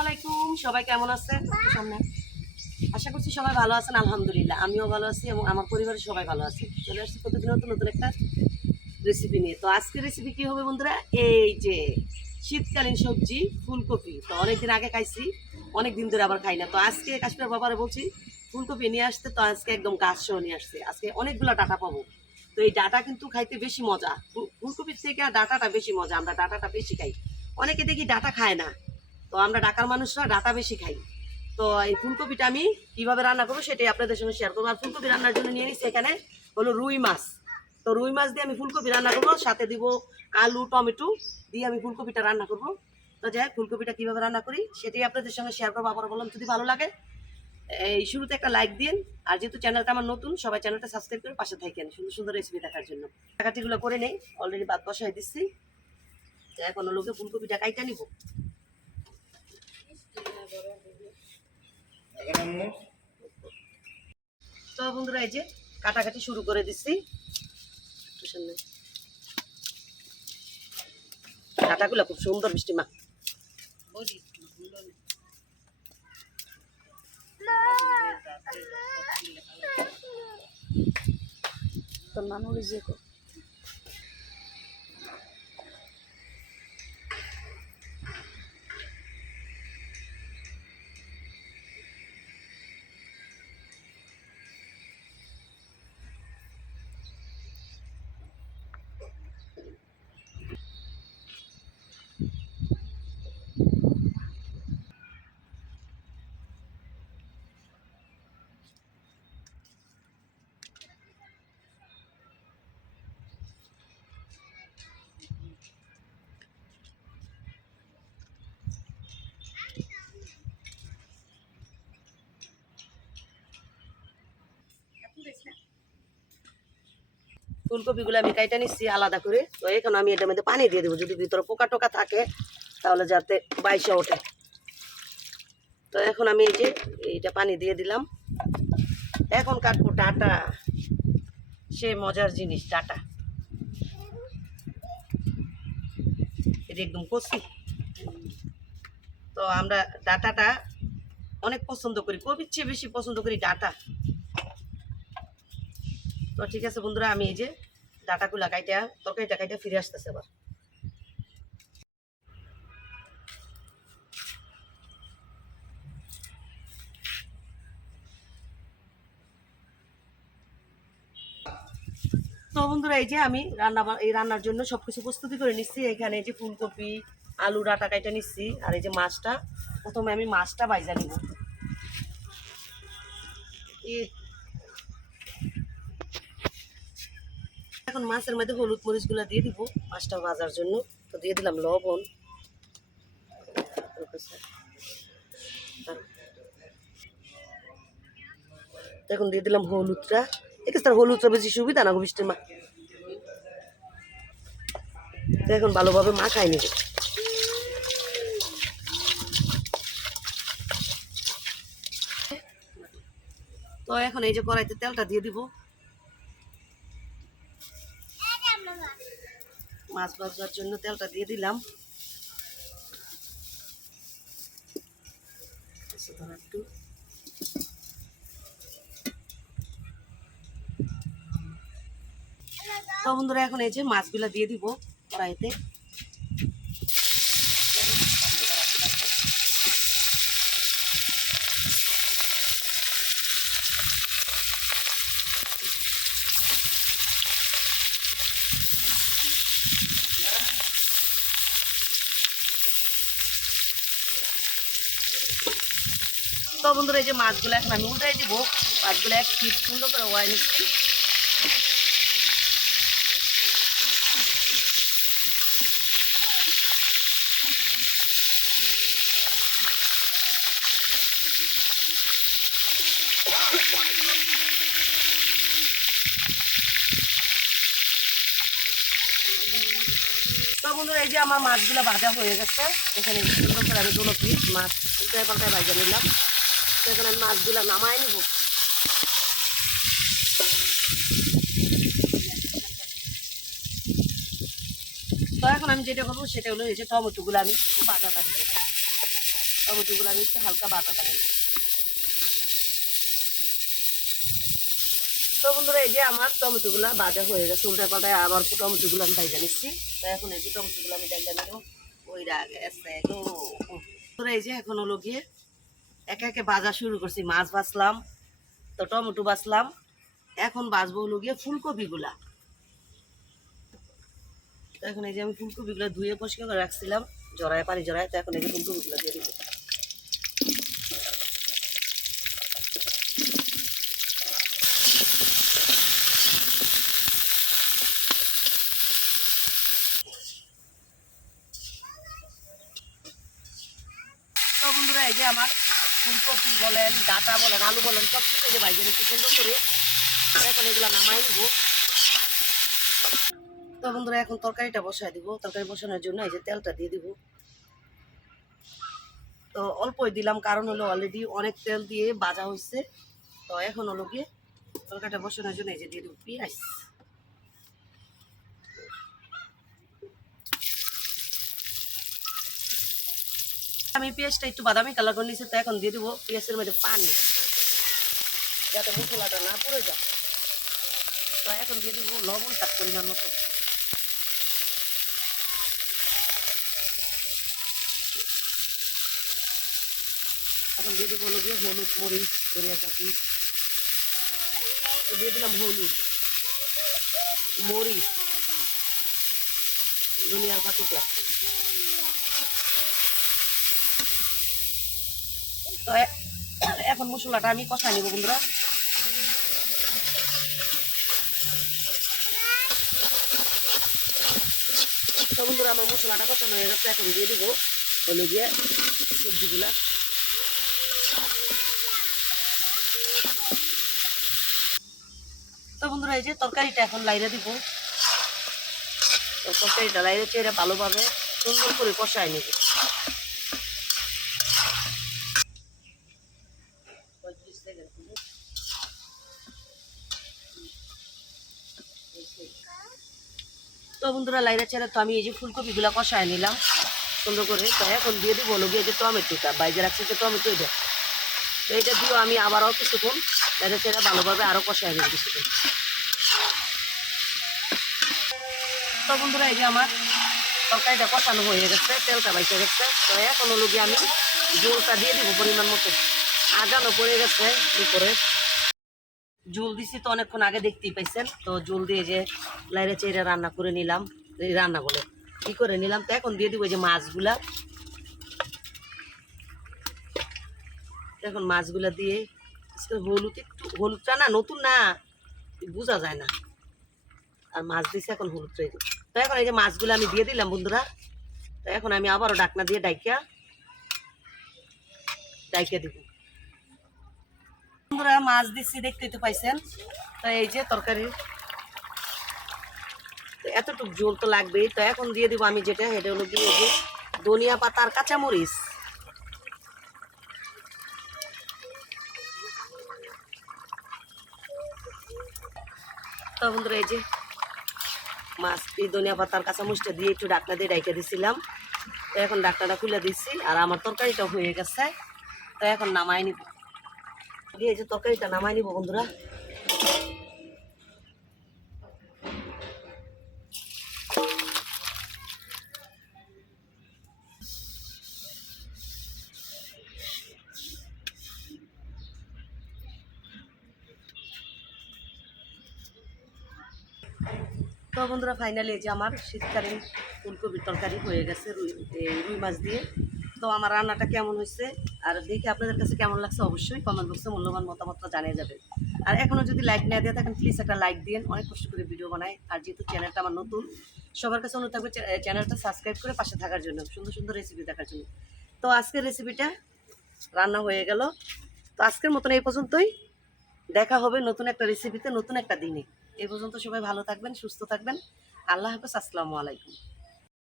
আলাইকুম, সবাই কেমন আছেন? সামনে আশা করছি সবাই ভালো আছেন। আলহামদুলিল্লাহ আমিও ভালো আছি এবং আমার পরিবারের সবাই ভালো আছে। চলে আসছি প্রতিদিন নতুন নতুন একটা রেসিপি নিয়ে। তো আজকের রেসিপি কি হবে বন্ধুরা? এই যে শীতকালীন সবজি ফুলকপি। তো অনেকদিন আগে খাইছি, অনেক দিন ধরে আবার খাই না। তো আজকে কাশ্মীর বাবারে বলছি ফুলকপি নিয়ে আসতে, তো আজকে একদম গাছ সহ নিয়ে আসছে। আজকে অনেকগুলো ডাটা পাবো। তো এই ডাটা কিন্তু খাইতে বেশি মজা, ফুলকপির থেকে ডাটাটা বেশি মজা। আমরা ডাটাটা বেশি খাই, অনেকে দেখি ডাটা খায় না। তো আমরা ঢাকার মানুষরা ডাটা বেশি খাই। তো এই ফুলকপিটা আমি কীভাবে রান্না করবো সেটাই আপনাদের সঙ্গে শেয়ার করবো। আর ফুলকপি রান্নার জন্য নিয়ে নিচ্ছি এখানে হলো রুই মাছ। তো রুই মাছ দিয়ে আমি ফুলকপি রান্না করবো, সাথে দিব আলু টমেটো দিয়ে আমি ফুলকপিটা রান্না করবো। তো যাই ফুলকপিটা কীভাবে রান্না করি সেটাই আপনাদের সঙ্গে শেয়ার করবো। আবার বললাম যদি ভালো লাগে এই শুরুতে একটা লাইক দিন। আর যেহেতু চ্যানেলটা আমার নতুন, সবাই চ্যানেলটা সাবস্ক্রাইব করে পাশে থাকেন সুন্দর সুন্দর রেসিপি দেখার জন্য। কাটাকাটিগুলো করে নেই, অলরেডি ভাত বসাই দিচ্ছি। তো এখন লোকে ফুলকপিটা কাইটা নিব। তো বন্ধুরা এই যে কাটাকাটি শুরু করে দিচ্ছি। কাটাগুলো খুব সুন্দর মিষ্টি মা। তোর নানু যে ফুলকপিগুলো আমি কাইটা নিচ্ছি আলাদা করে। তো এখন আমি এটার মধ্যে পানি দিয়ে দেবো, যদি ভিতরে পোকা টোকা থাকে তাহলে যাতে বাইসা ওঠে। তো এখন আমি এই যে এইটা পানি দিয়ে দিলাম। এখন কাটবো ডাটা, সে মজার জিনিস ডাটা। এটা একদম কচি। তো আমরা ডাটাটা অনেক পছন্দ করি, কপির চেয়ে বেশি পছন্দ করি ডাটা। তো ঠিক আছে বন্ধুরা, আমি এই যে ডাটাগুলা কাইটা তরকারিটা কাইটা ফিরে আসতেছে আবার। তো বন্ধুরা এই যে আমি রান্নার জন্য সবকিছু প্রস্তুতি করে নিচ্ছি। এখানে এই যে ফুলকপি আলু ডাটা কাইটা নিচ্ছি। আর এই যে মাছটা, প্রথমে আমি মাছটা ভাজা নিব। এখন মাছের মধ্যে হলুদ মরিচগুলো দিয়ে দিব মাছটা ভাজার জন্য। তো দিয়ে দিলাম লবণ, এখন দিয়ে দিলাম হলুদটা। এক্ষেত্রে হলুদটা বেশি সুবিধা না বৃষ্টির মা। তো এখন ভালোভাবে মাখাই নেব। তো এখন এই যে কড়াইতে তেলটা দিয়ে দিব। মাছ ভাজার জন্য তেলটা দিয়ে দিলাম। একটু তো বন্ধুরা এখন এই যে মাছগুলা দিয়ে দিব কড়াইতে। তো বন্ধুরা এই যে মাছগুলো এখন আমি উল্টাই দিব। মাছগুলো এক পিস সুন্দর করে ওয়াই নিচ্ছি। তো বন্ধুরা এই যে আমার মাছগুলো ভাজা হয়ে গেছে। এখানে সুন্দর করে আমি দুটো পিস মাছ উল্টায় পাল্টায় ভাজা নিলাম। তো এখন আমি মাছগুলো নামাই নিব। তো এখন আমি যেটা করবো সেটা হলো এই যে টমেটোগুলো আমি বাজাটা দেবো। টমেটোগুলো আমি একটু হালকা বাটা বানিয়ে দিই। তো বন্ধুরা এই যে আমার টমেটোগুলো ভাজা হয়ে গেছে, উল্টা পাল্টায় আবার টমেটোগুলো আমি ভাজা নিচ্ছি। তো এখন এই যে টমেটোগুলো আমি ডাইলা নেব, ওই গেছে গো। তোরা এই যে এখন হলো গিয়ে একে একে ভাজা শুরু করছি। মাছ ভাজলাম, তো টমেটো ভাজলাম, এখন ভাজবো হলো গিয়ে ফুলকপিগুলা। তো এখন এই যে আমি ফুলকপিগুলো ধুয়ে পরিষ্কার করে রাখছিলাম জড়ায়, পানি জড়ায়। তো এখন এই যে ফুলকপিগুলো দিয়ে দিব। তো বন্ধুরা এই যে আমার ফুলকপি বলেন, ডাটা বলেন, আলু বলেন, সব কিছু যে ভাইজেন একটু সুন্দর করে এখন এগুলো নামাই নিব। তো বন্ধুরা এখন তরকারিটা বসাই দিব। তরকারি বসানোর জন্য এই যে তেলটা দিয়ে দিব। তো অল্পই দিলাম, কারণ হলো অলরেডি অনেক তেল দিয়ে ভাজা হয়েছে। তো এখন হলো গিয়ে তরকারিটা বসানোর জন্য এই যে দিয়ে দেবো পেঁয়াজ। আমি পেঁয়াজটা একটু বাদামি কালার করে নিয়েছি। তো এখন দিয়ে দেবো পেঁয়াজের মধ্যে পানি, যাতে মশলাটা না পড়ে যায়। তো এখন দিয়ে দেবো লবণ তার পরিমাণ মতো। এখন দিয়ে দেবো হলো গিয়ে হলুদ, মরিচ, ধনিয়া পাতি। দিয়ে দিলাম হলুদ, মরিচ, ধনিয়ার পাতিটা। তো এখন মশলাটা আমি কষাই নিব বন্ধুরা। তো বন্ধুরা আমার মশলাটা কষানো হয়ে যাচ্ছে। এখন দিয়ে দিব হলো গিয়ে সবজিগুলা। তো বন্ধুরা এই যে তরকারিটা এখন লাইরে দিব। তো তরকারিটা লাইরে চেয়ে ভালোভাবে সুন্দর করে কষাই নেব। তো বন্ধুরা লাইরে চেয়ে তো আমি এই যে ফুলকপিগুলা কষাই নিলাম সুন্দর করে। তো এখন দিয়ে দিব হলো গিয়ে যে টমেটোটা বাইজে রাখছি, যে টমেটো এটা। তো এটা দিয়েও আমি আবারও কিছুক্ষণ লাইরে চেয়ে ভালোভাবে আরও কষাই নেব কিছুক্ষণ। তো বন্ধুরা এই যে আমার তরকারিটা কষানো হয়ে গেছে, তেলটা বাইসে গেছে। তো এখন হলো গিয়ে আমি ঝোলটা দিয়ে দিব পরিমাণ মতো। আজানও পড়ে গেছে দুপুরে, ঝোল দিছি তো অনেকক্ষণ আগে দেখতেই পাইছেন। তো ঝোল দিয়ে যে লাইরে চেড়ে রান্না করে নিলাম, রান্না বলে কি করে নিলাম। তো এখন দিয়ে দিব যে মাছগুলা। এখন মাছগুলা দিয়ে হলুদ একটু, হলুদটা না নতুন না বোঝা যায় না, আর মাছ দিছে এখন হলুদ রয়ে দিব। তো এখন এই যে মাছগুলো আমি দিয়ে দিলাম বন্ধুরা। তো এখন আমি আবারও ডাকনা দিয়ে ডাইকা দিব। বন্ধুরা মাছ দিচ্ছি দেখতেই তো পাইছেন। তো এই যে তরকারি এতটুকু ঝোল তো লাগবেই। তো এখন দিয়ে দিব আমি যেটা, এটা হলো গিয়ে যে ধনিয়া পাতা আর কাঁচামরিচ। তো বন্ধুরা এই যে মাছ এই ধনিয়া পাতার কাঁচামরিচটা দিয়ে একটু ডাকনা দিয়ে ডাইকা দিছিলাম। তো এখন ডাকনাটা খুলে দিচ্ছি, আর আমার তরকারিটাও হয়ে গেছে। তো এখন নামাই নিব, দিয়ে যে তরকারিটা নামাই নিব বন্ধুরা। তো বন্ধুরা ফাইনালি এই যে আমার শীতকালীন ফুলকপির তরকারি হয়ে গেছে রুই মাছ দিয়ে। তো আমার রান্নাটা কেমন হয়েছে আর দেখে আপনাদের কাছে কেমন লাগছে অবশ্যই কমেন্ট বক্সে মূল্যবান মতামতটা জানিয়ে যাবেন। আর এখনও যদি লাইক না দিয়ে থাকেন প্লিজ একটা লাইক দিন, অনেক কষ্ট করে ভিডিও বানাই। আর যেহেতু চ্যানেলটা আমার নতুন, সবার কাছে অনুরোধ থাকবে চ্যানেলটা সাবস্ক্রাইব করে পাশে থাকার জন্য, সুন্দর সুন্দর রেসিপি দেখার জন্য। তো আজকের রেসিপিটা রান্না হয়ে গেল। তো আজকের মতন এই পর্যন্তই, দেখা হবে নতুন একটা রেসিপিতে নতুন একটা দিনে। এই পর্যন্ত সবাই ভালো থাকবেন, সুস্থ থাকবেন। আল্লাহ হাফেজ, আসসালামু আলাইকুম।